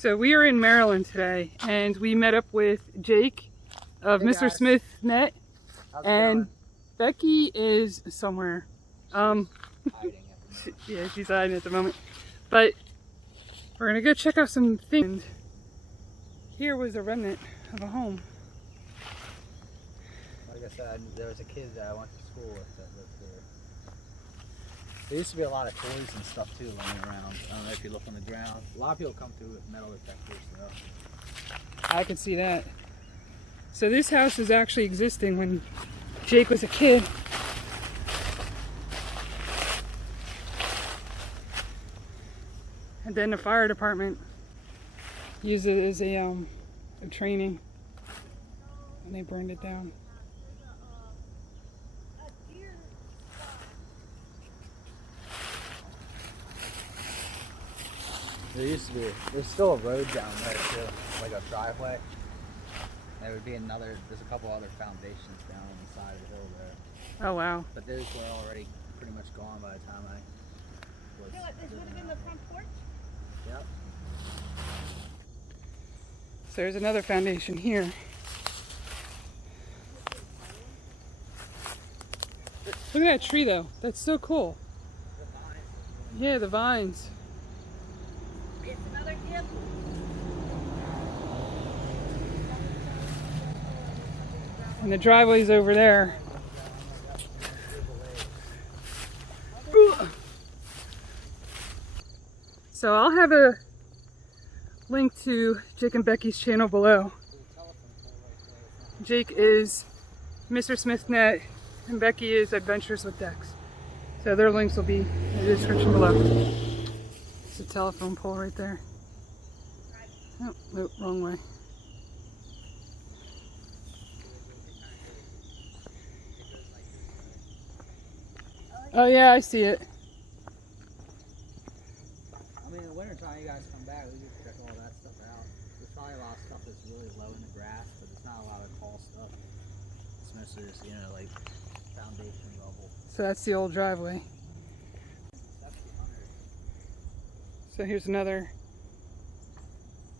So we are in Maryland today, and we met up with Jake of Hey Mr. guys. Smith Net, How's it and going? Becky is somewhere. Hiding at the moment. Yeah, she's hiding at the moment. But we're gonna go check out some things. Here was a remnant of a home. Like I said, there was a kid that I went to school with that lived here. There used to be a lot of toys and stuff too laying around. I don't know if you look on the ground. A lot of people come through with metal detectors though. I could see that. So this house was actually existing when Jake was a kid. And then the fire department used it as a training, and they burned it down. There used to be, there's still a road down there too, like a driveway. There would be another, there's a couple other foundations down on the side of the hill there. Oh wow. But those were already pretty much gone by the time I was. This would have been the front porch? Yep. So there's another foundation here. Look at that tree though. That's so cool. Yeah, the vines. It's another dip. And the driveway's over there. So I'll have a link to Jake and Becky's channel below. Jake is Mr. Smith Net and Becky is Adventures with Dex. So their links will be in the description below. It's a telephone pole right there. Oh, nope, wrong way. Oh yeah, I see it. I mean, in the wintertime, you guys come back, we can check all that stuff out. There's probably a lot of stuff that's really low in the grass, but there's not a lot of tall stuff. It's mostly just, you know, like foundation level. So that's the old driveway. So here's another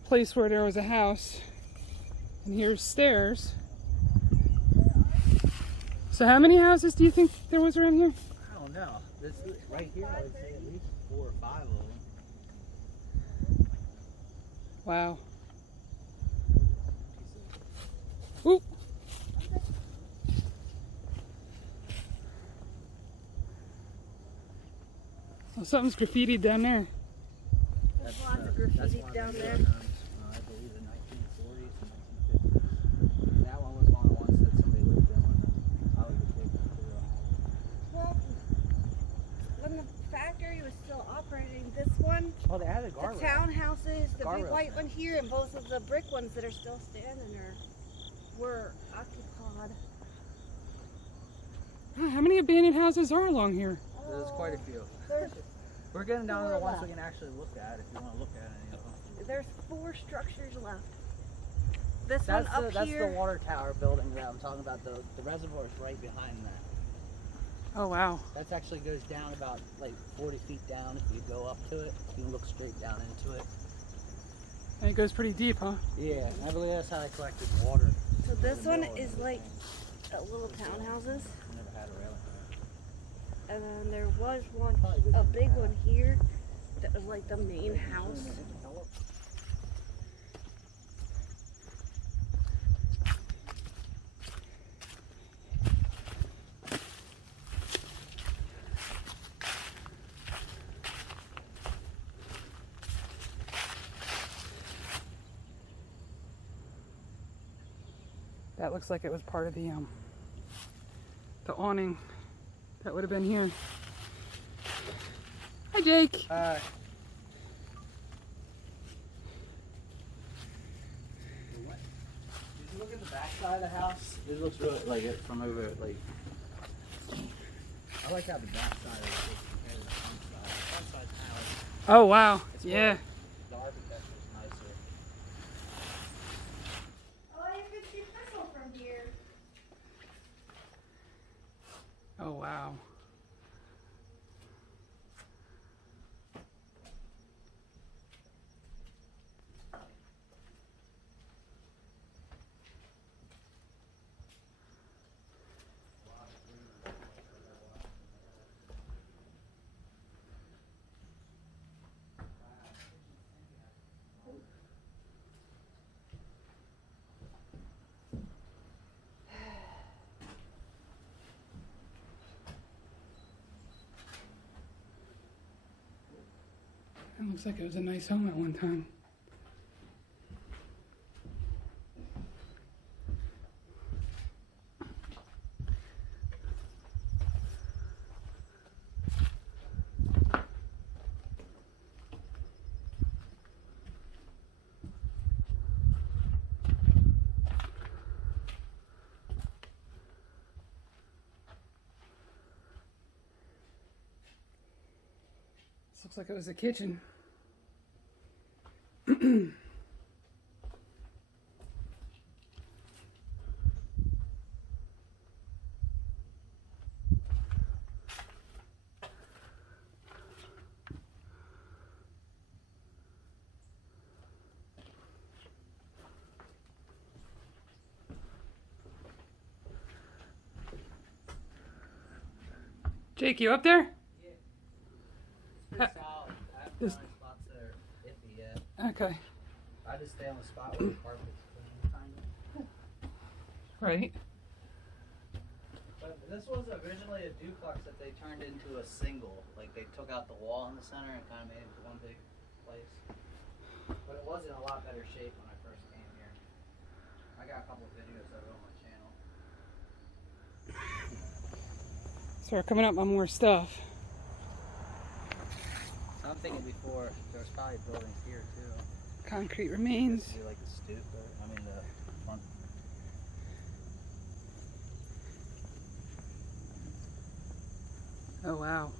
place where there was a house. And here's stairs. So how many houses do you think there was around here? I don't know. This right here, I would say at least 4 or 5 of them. Wow. Oop. Oh, something's graffitied down there. There's lots of graffiti down there. I believe the 1940s and 1950s. That one was one of the ones that somebody lived in when I was a kid. Well, when the factory was still operating, this one, Oh, they had a the guardrail. townhouses, the big Guardrails white there. one here, and both of the brick ones that are still standing there were occupied. How many abandoned houses are along here? There's quite a few. There's We're getting down to the 4 ones we left. can actually look at if you want to look at any of them. There's 4 structures left. This That's one up the here. water tower building that I'm talking about. The reservoir is right behind that. Oh wow. That actually goes down about like 40 feet down. If you go up to it, you can look straight down into it. And it goes pretty deep, huh? Yeah, I believe that's how they collected water. So this one is like little townhouses. I never had a railing. And then there was one, a big one here, that was like the main house. That looks like it was part of the awning that would have been here. Hi, Jake. Did you look at the back side of the house? It looks really like it from over like. I like how the back side of it looks compared to the front side. The front side's kind of Oh wow. It's Yeah. the architecture is nicer. Oh, you can see Thistle from here. Oh wow. It looks like it was a nice home at one time. This looks like it was a kitchen. Jake, you up there? Pretty solid. I haven't This- found any spots that are iffy yet. Okay. I just stay on the spot where the carpet's clean, kind of. Right. But this was originally a duplex that they turned into a single. Like they took out the wall in the center and kind of made it into one big place. But it was in a lot better shape when I first came here. I got a couple of videos of it on my channel. So we're coming up on more stuff. I'm thinking before there was probably buildings here too. Concrete remains. This would be like the stoop, or I mean the front. Oh wow.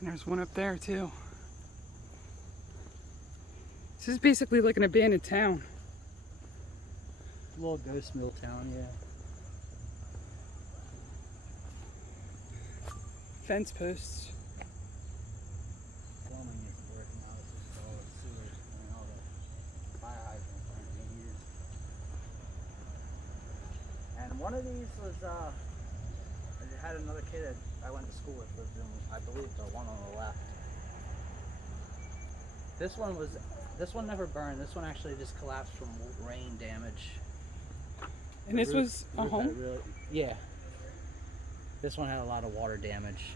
And there's one up there too. This is basically like an abandoned town. A little ghost mill town, yeah. Fence posts. Plumbing isn't working out. It's just all the sewage and all the fire hydrants aren't being used. And one of these was, I had another kid that I went to school with, lived in, I believe, the one on the left. This one never burned. This one actually just collapsed from rain damage. And this The was a roof had home? yeah. This one had a lot of water damage.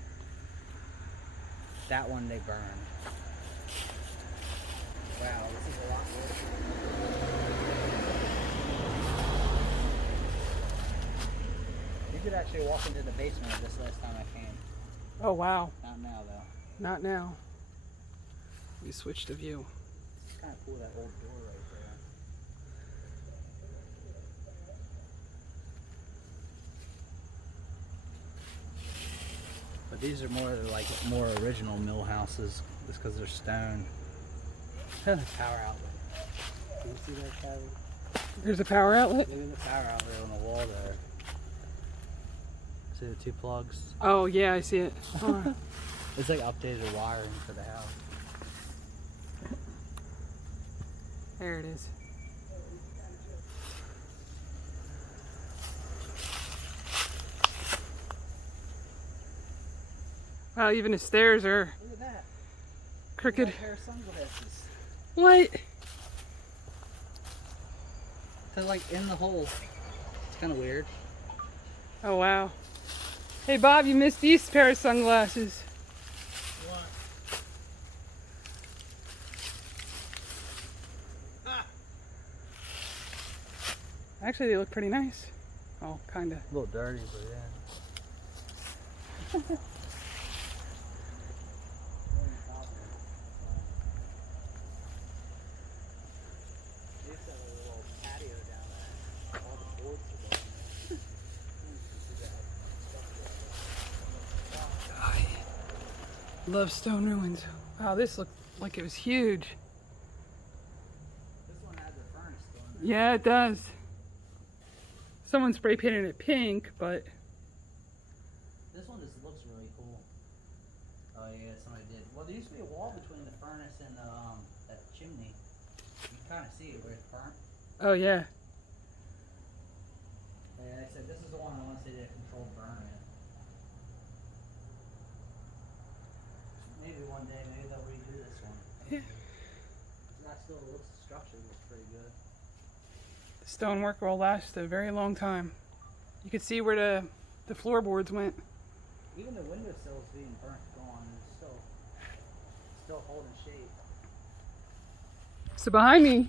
That one they burned. Wow, this is a lot worse. You could actually walk into the basement of this last time I came. Oh wow. Not now though. Not now. We switched to view. It's kind of cool, that old door right there. But these are more original mill houses, just because they're stone. Power outlet. Can you see that, Kylie? There's a power outlet? Look at the power outlet on the wall there. See the two plugs? Oh yeah, I see it. Oh, It's like updated wiring for the house. there it is. Wow, even the stairs are Look at that. crooked. Got a pair of sunglasses. What? They're like in the hole. It's kind of weird. Oh wow. Hey Bob, you missed these pair of sunglasses. What? Actually, they look pretty nice. Oh, kinda. A little dirty, but yeah. Love stone ruins. Wow, this looked like it was huge. This one has a furnace still in there. Yeah, it does. Someone spray painted it pink, but This one just looks really cool. Oh yeah, somebody did. Well, there used to be a wall between the furnace and that chimney. You can kind of see it where it's burnt. oh yeah. Yeah, I said this is the one I want to say they controlled burn in. Maybe one day, maybe they'll redo this one. Yeah. That still looks, the structure looks pretty good. The stonework will last a very long time. You could see where the floorboards went. Even the windowsills being burnt gone, there's still holding shape. So behind me,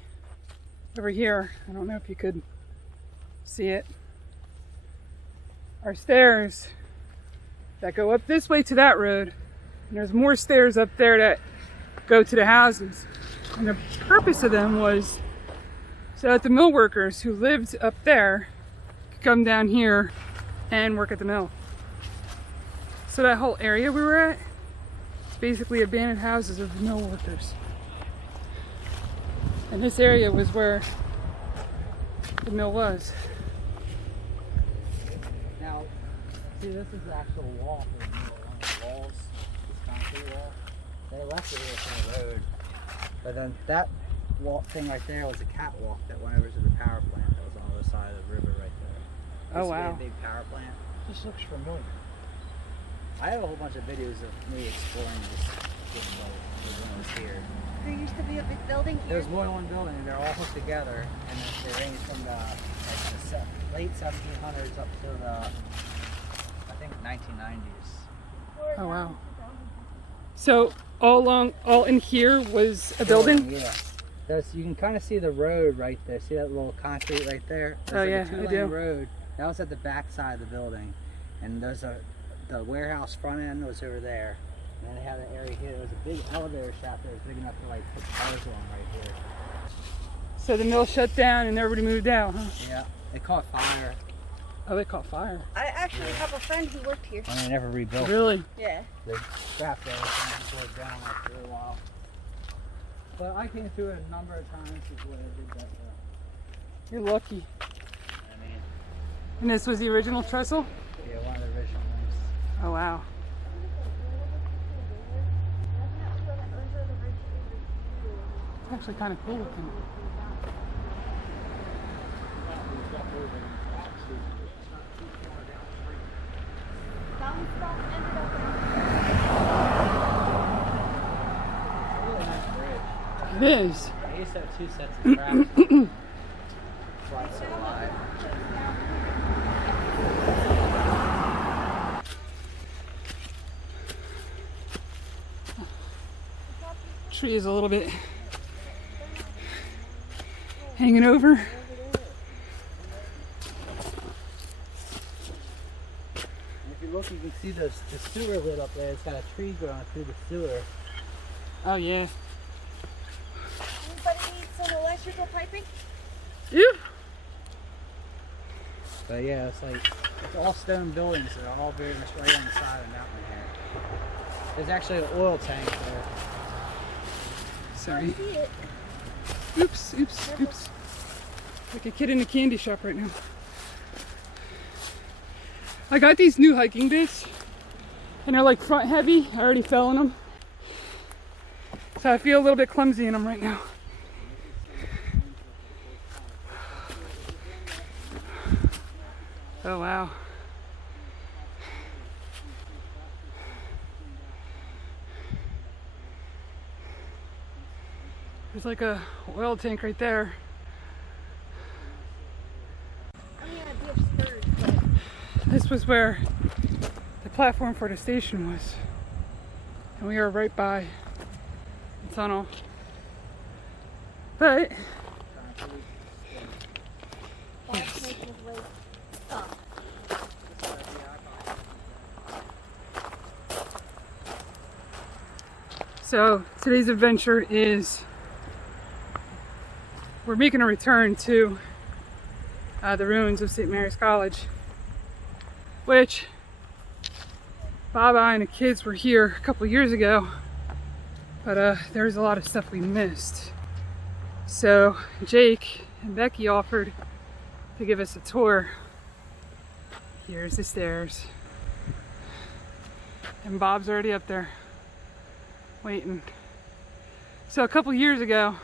over here, I don't know if you could see it, are stairs that go up this way to that road. And there's more stairs up there that go to the houses. And the purpose of them was so that the mill workers who lived up there could come down here and work at the mill. So that whole area we were at is basically abandoned houses of the mill workers. And this area was where the mill was. Now, see, this is the actual wall for the mill. One of the walls, this concrete wall. They left it here for the road. But then that wall thing right there was a catwalk that went over to the power plant that was on the other side of the river right there. Oh, wow. A big power plant. This looks familiar. I have a whole bunch of videos of me exploring this boat when I was here. There used to be a big building here. There's more than one building, and they're all hooked together, and they range from the late 1700s up to the, I think, 1990s. Oh wow. So all in here was a building? Yeah. You can kind of see the road right there. See that little concrete right there? Oh yeah, a two-lane I do. road. That was at the back side of the building, and the warehouse front end was over there. And then they had an area here. There was a big elevator shaft that was big enough to like put cars on right here. So the mill shut down and everybody moved out, huh? Yeah, they caught fire. Oh, they caught fire. I actually have a friend who worked here. And they never rebuilt it. Really? Yeah. They scrapped everything and tore it down after a while. But I came through it a number of times before they did that. You're lucky. I mean, And this was the original trestle? yeah, one of the original ones. Oh wow. It's actually kind of cool looking. It is. I used to have two sets of tracks. That's why it's so wide. Tree is a little bit hanging over. And if you look, you can see the sewer lit up there. It's got a tree growing through the sewer. Oh yeah. Anybody need some electrical piping? Yeah. But yeah, it's all stone buildings. They're all very much right on the side of the mountain here. There's actually an oil tank there. Sorry. I see it. Oops. Like a kid in a candy shop right now. I got these new hiking boots and they're like front heavy. I already fell in them. So I feel a little bit clumsy in them right now. Oh wow. There's like a oil tank right there. I mean, I do have spurs, but This was where the platform for the station was. And we were right by the tunnel. But that's making his way up. so today's adventure is we're making a return to the ruins of St. Mary's College, which Baba and the kids were here a couple years ago, but there's a lot of stuff we missed. So Jake and Becky offered to give us a tour. Here's the stairs. And Bob's already up there waiting. So a couple years ago,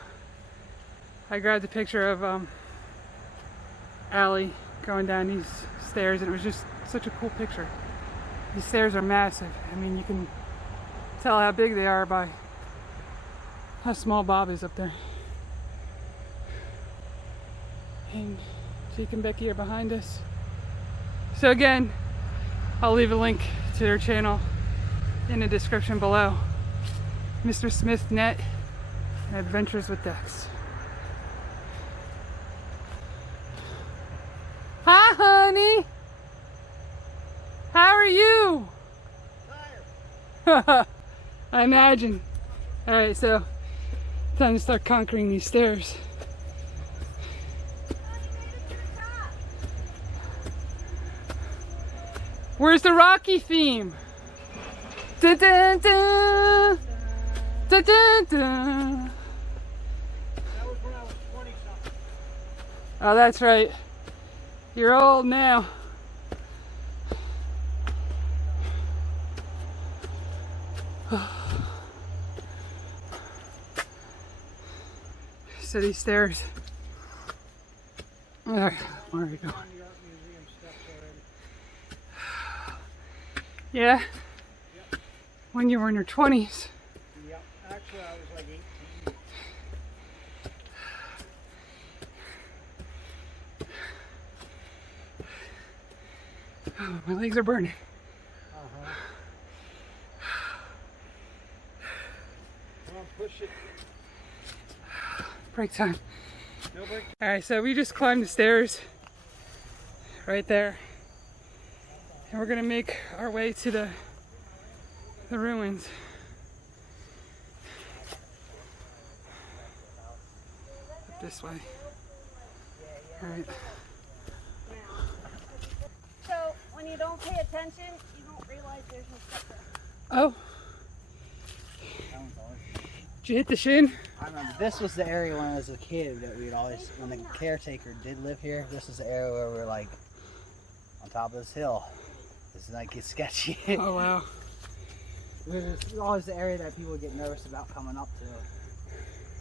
I grabbed a picture of Allie going down these stairs, and it was just such a cool picture. These stairs are massive. I mean, you can tell how big they are by how small Bob is up there. And Jake and Becky are behind us. So again, I'll leave a link to their channel in the description below. Mr. Smith Net and Adventures with Dex. Hi, honey. How are you? Tired. I imagine. All right, so time to start conquering these stairs. Where's the Rocky theme? Dun, dun, dun. Dun, dun, dun. That was when I was 20-something. Oh, that's right. You're old now. So these stairs. Where are we going? Yeah. Yep. When you were in your 20s. Yep. Actually, I was like 18. Oh, my legs are burning. Uh-huh. Come on, push it. Break time. No break. Alright, so we just climbed the stairs right there. And we're gonna make our way to the ruins. Up this way. Alright. So when you don't pay attention, you don't realize there's no step there. Oh, That one's always. did you hit the shin? I remember this was the area when I was a kid that we'd always, when the caretaker did live here, this was the area where we were like on top of this hill. This is like it's sketchy. Oh wow. This was always the area that people would get nervous about coming up to.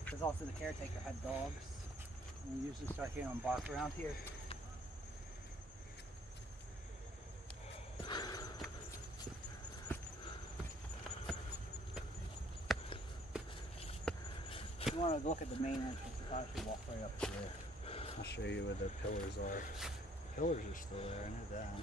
Because also the caretaker had dogs. And you usually start hearing them bark around here. If you want to look at the main entrance, you probably should walk right up here. I'll show you where the pillars are. The pillars are still there, I know that.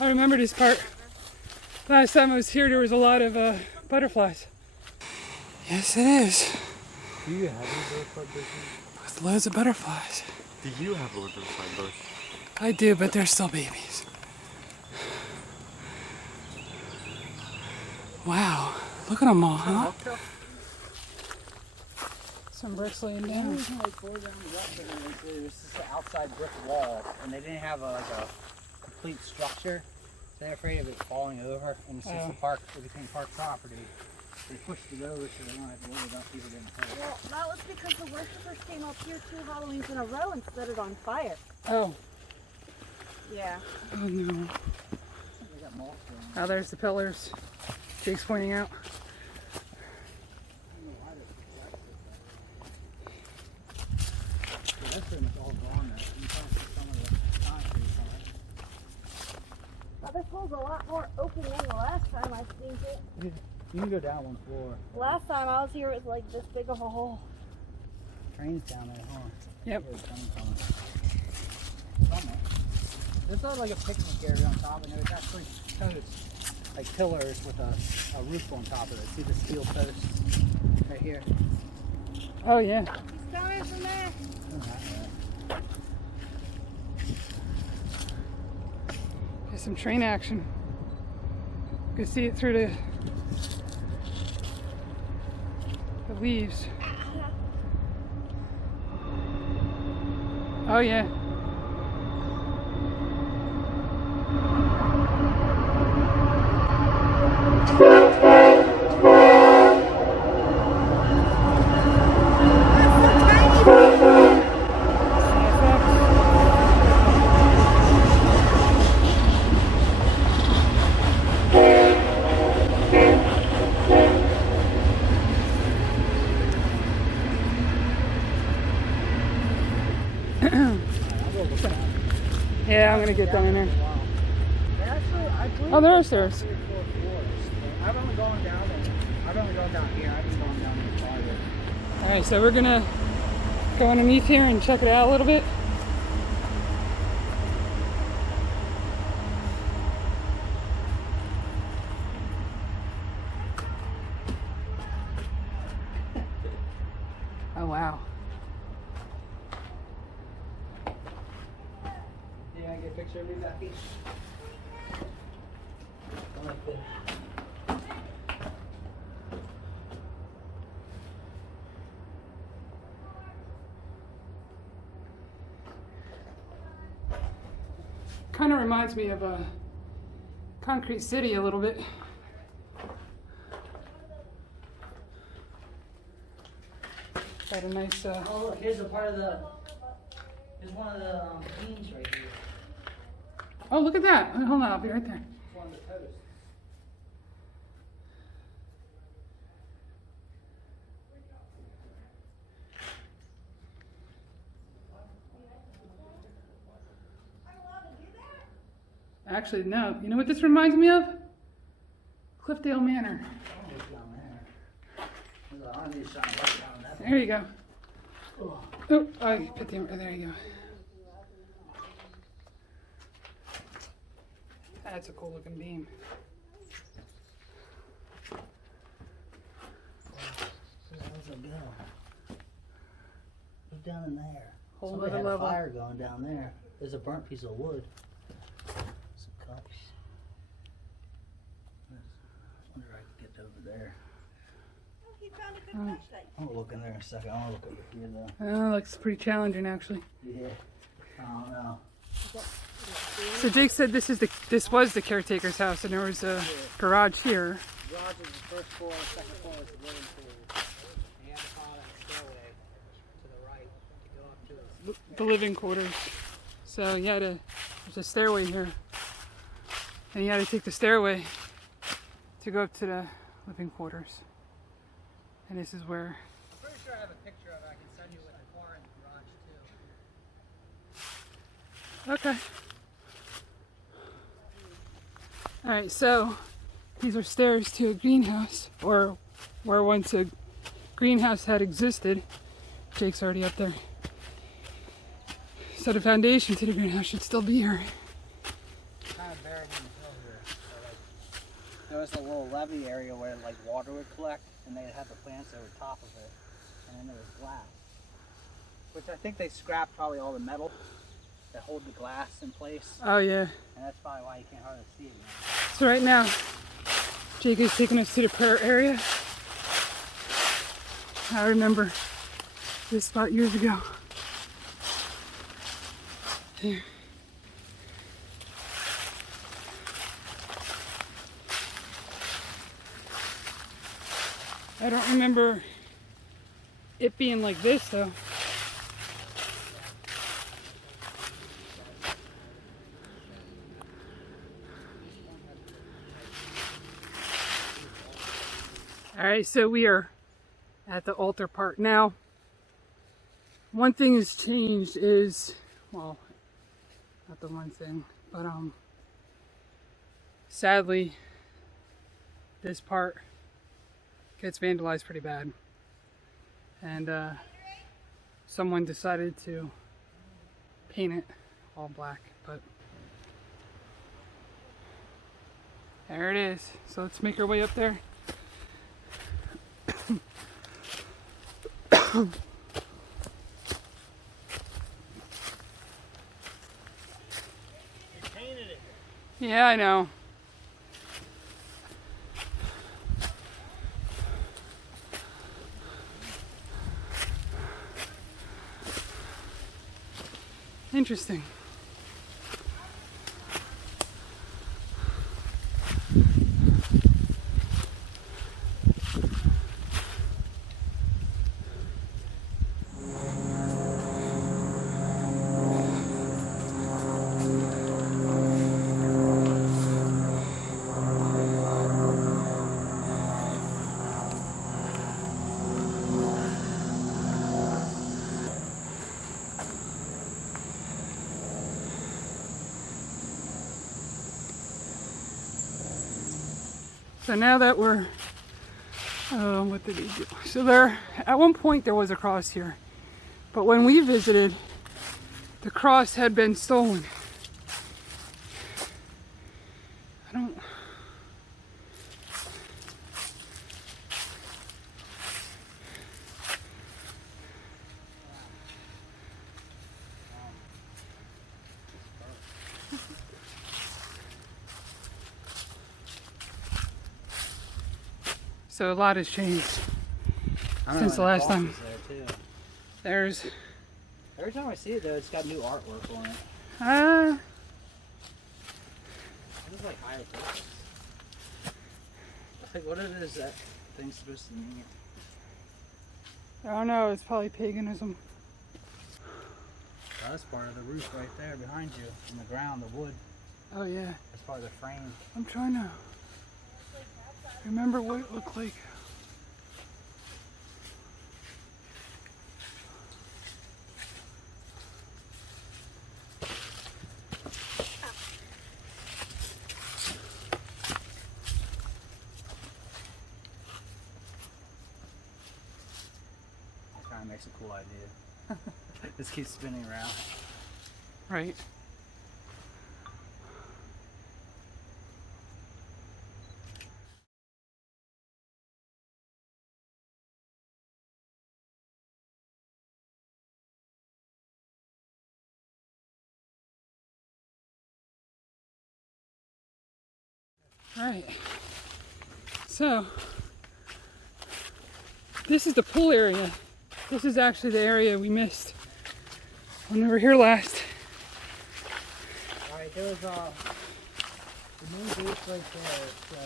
I remember this part. Last time I was here, there was a lot of butterflies. Yes, it is. Do you have a butterfly bush? With loads of butterflies. Do you have a butterfly bush? I do, but they're still babies. Wow, look at them all, huh? Some bricks laying The down. only reason they tore down the rest of it was just the outside brick walls, and they didn't have like a complete structure. So they're afraid of it falling over, and since Oh. the park, it became park property, they pushed it over so they don't have to worry about people getting hurt. Well, that was because the worshippers came up here 2 Halloweens in a row and set it on fire. Oh, Yeah. oh no. They got moss growing. Oh, there's the pillars. Jake's pointing out. I don't know why they protected that. The rest of them is all gone now. You can see some of the concrete on it. But this hole's a lot more open than the last time I seen it. You can go down one floor. Last time I was here, it was like this big of a hole. Train's down there, huh? Yep. Here's train coming. Somewhere. There's like a picnic area on top, and there's actually posts, like pillars with a roof on top of it. See the steel posts right here? Oh yeah. He's coming from there. There's some train action. You can see it through the leaves. Oh yeah. Yeah, I'm gonna get down in there. Actually, I believe Oh, there are there's stairs. 3 or 4 floors. I've only gone down there. I've only gone down here. I haven't gone down there farther. Alright, so we're gonna go underneath here and check it out a little bit. picture of me, Becky? I like this. Kind of reminds me of a Concrete City a little bit. Got a nice. Oh, look, here's a part of the. Here's one of the beams right here. Oh, look at that! Hold on, I'll be right there. It's one of the posts. Actually, no. You know what this reminds me of? Cliffdale Manor. Oh, it's down there. There's an army shining right down that. There you go. Oh. Oh, I put the. There you go. That's a cool looking beam. Where's it go? Who's down in there? Whole Somebody other had level. a fire going down there. There's a burnt piece of wood. Some cups. I wonder if I can get over there. Oh, he found a good flashlight. I'm gonna look in there in a second. I wanna look over here though. Oh, looks pretty challenging actually. Yeah. I don't know. So Jake said this was the caretaker's house, and there was a garage here. Garage is the first floor, the second floor is the living quarters. And you have to follow that stairway to the right to go up to it. The living quarters. So there's a stairway here, and you had to take the stairway to go up to the living quarters. And this is where. I'm pretty sure I have a picture of it. I can send you with the car in the garage too. Okay. All right, so these are stairs to a greenhouse, or where once a greenhouse had existed. Jake's already up there. So the foundation to the greenhouse should still be here. Kind of buried in the hill here. So like, there was a little levee area where like water would collect, and they'd have the plants over top of it, and then there was glass, which I think they scrapped probably all the metal that hold the glass in place, Oh yeah. and that's probably why you can't hardly see it now. So right now, Jake is taking us to the prayer area. I remember this spot years ago. Here. I don't remember it being like this though. All right, so we are at the altar part now. One thing has changed is, well, not the one thing, but sadly, this part gets vandalized pretty bad, and someone decided to paint it all black, but there it is. So let's make our way up there. Yeah, I know. Interesting. So now that we're, what did he do? So there, at one point there was a cross here, but when we visited, the cross had been stolen. I don't. So a lot has changed. I don't Since know when the last time. was there too. There's, Every time I see it though, it's got new artwork on it. It was like higher purpose. Like what is that thing supposed to mean? I don't know, it's probably paganism. Oh, that's part of the roof right there behind you, in the ground, the wood. Oh yeah, That's part of the frame. I'm trying to remember what it looked like. That kind of makes a cool idea. This keeps spinning around. Right. Right. So, this is the pool area. This is actually the area we missed when we were here last. Alright, there's the main gate right there. So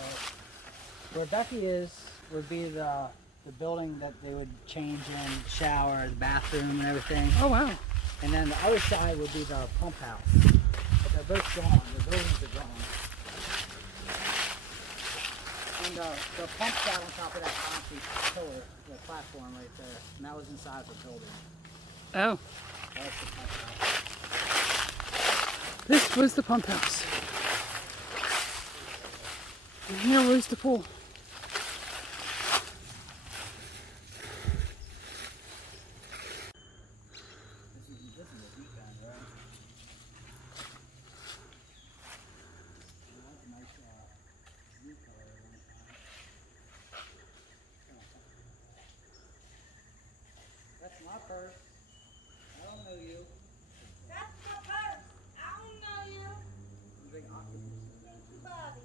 where Becky is would be the building that they would change in, shower, the bathroom and everything. Oh wow. And then the other side would be the pump house. But they're both gone. The buildings are gone. And the pump sat on top of that concrete pillar, the platform right there. And that was inside the building. Oh, That's the pump house. this was the pump house. And here was the pool. This is a deep end, right? That's a nice view color at one time. That's my purse. I don't know you. That's my purse. I don't know you. Big octopus. Thank you, Bobby.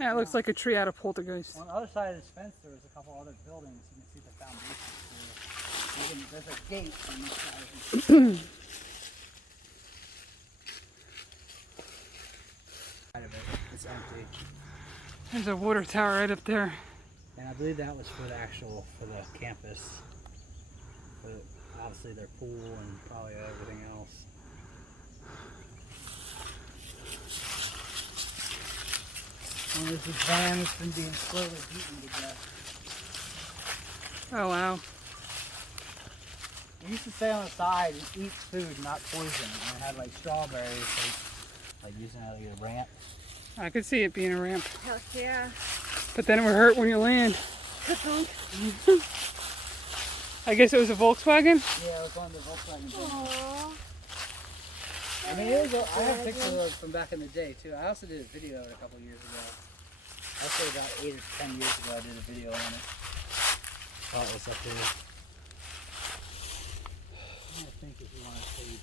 Yeah, it looks like a tree out of Poltergeist. On the other side of this fence, there was a couple other buildings. You can see the foundations. There's a gate on this side. Side of it. It's empty. There's a water tower right up there. And I believe that was for the campus. For obviously their pool and probably everything else. And there's a van that's been being slowly beaten to death. Oh wow. We used to stay on the side and eat food, not poison. And it had like strawberries, like using it as a ramp. I could see it being a ramp. Heck yeah. But then it would hurt when you land. I guess it was a Volkswagen? Yeah, it was on the Volkswagen. Aww. I mean, it was, I have pictures of it from back in the day too. I also did a video of it a couple years ago. I'd say about 8 or 10 years ago I did a video on it. Oh, it was up there. I think if you want to take.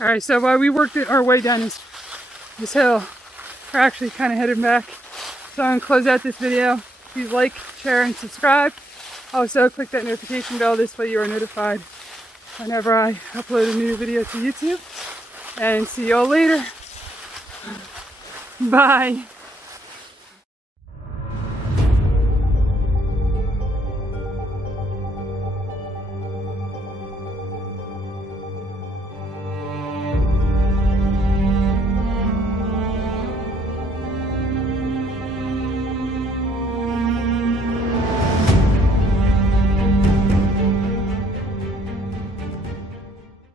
Alright, so while we worked our way down this hill, we're actually kind of headed back. So I'm going to close out this video. Please like, share, and subscribe. Also, click that notification bell. This way you are notified whenever I upload a new video to YouTube. And see y'all later. Bye.